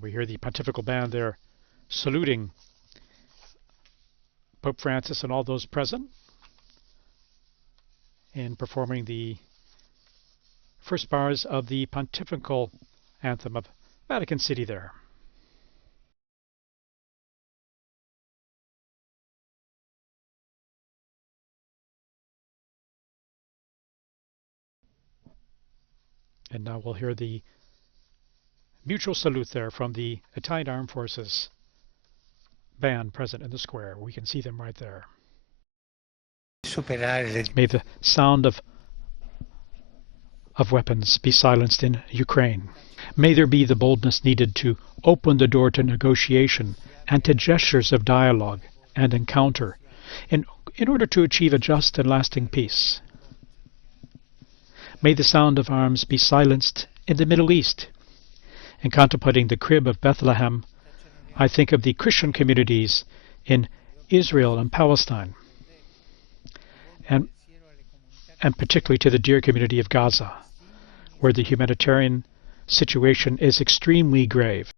And we hear the pontifical band there saluting Pope Francis and all those present in performing the first bars of the pontifical anthem of Vatican City there. And now we'll hear the mutual salute there from the Italian Armed Forces band present in the square. We can see them right there. May the sound of weapons be silenced in Ukraine. May there be the boldness needed to open the door to negotiation and to gestures of dialogue and encounter in order to achieve a just and lasting peace. May the sound of arms be silenced in the Middle East. In contemplating the crib of Bethlehem, I think of the Christian communities in Israel and Palestine, and particularly to the dear community of Gaza, where the humanitarian situation is extremely grave.